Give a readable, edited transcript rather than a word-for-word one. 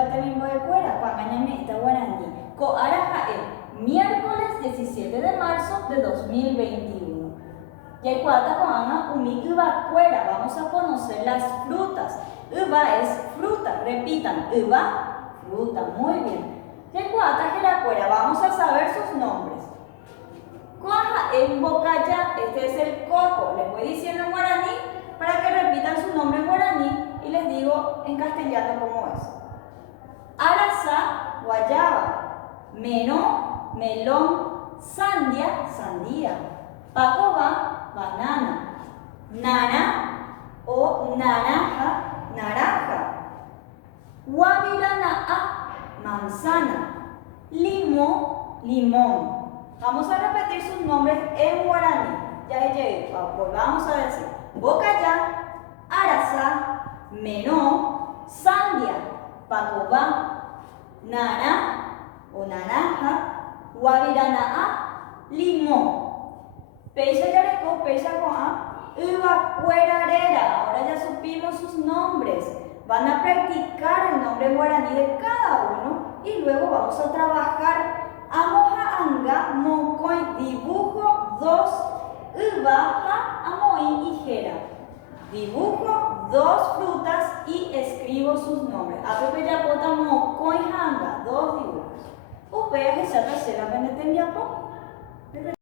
batamimbo de cuera, cuangañame esta guaraní. Coarajae, miércoles 17 de marzo de 2021. Yaikuata coanga umi uva cuera, vamos a conocer las frutas. Uva es fruta, repitan, uva, fruta, muy bien. Yaikuata geracuera, vamos a saber sus nombres. Coaja en bocaya, este es el coco, les voy diciendo en guaraní para que repitan su nombre en guaraní y les digo en castellano cómo es. Arasa, guayaba. Meno, melón. Sandia, sandía. Pacoba, banana. Nana o naranja, naranja. Guavirana'a, manzana. Limo, limón. Vamos a repetir sus nombres en guaraní. Ya llegué, volvamos a decir. Bocaya, arasa, menó, sandia, pacobá, nana o naranja, guavirana'a, limón. Peixa yareco, peixa coa, uva cuerarera. Ahora ya supimos sus nombres. Van a practicar el nombre en guaraní de cada uno y luego vamos a trabajar. Amoja anga, mocoy, dibujo 2, uva, amoy y jera. Dibujo 2 frutas y escribo sus nombres. Apepe ya pota mocoy hanga, 2 dibujos. Upea que se tercera vende tembiapo.